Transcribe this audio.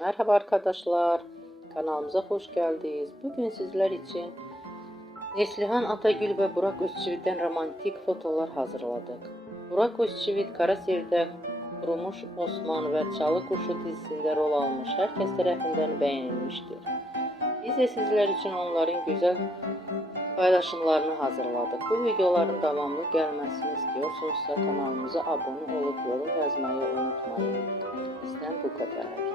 Merhaba arkadaşlar, kanalımıza hoş geldiniz. Bugün sizler için Neslihan Atagül ve Burak Özçivit'ten romantik fotolar hazırladık. Burak Özçivit, Karaser'de Kurumuş Osman ve Çalı Kuşu dizisinde rol almış, herkes tarafından beğenilmiştir. Biz de sizler için onların güzel paylaşımlarını hazırladık. Bu videoların devamlı gelmesini istiyorsunuzsa kanalımıza abone olup yorum yazmayı unutmayın. Bizden bu kadar.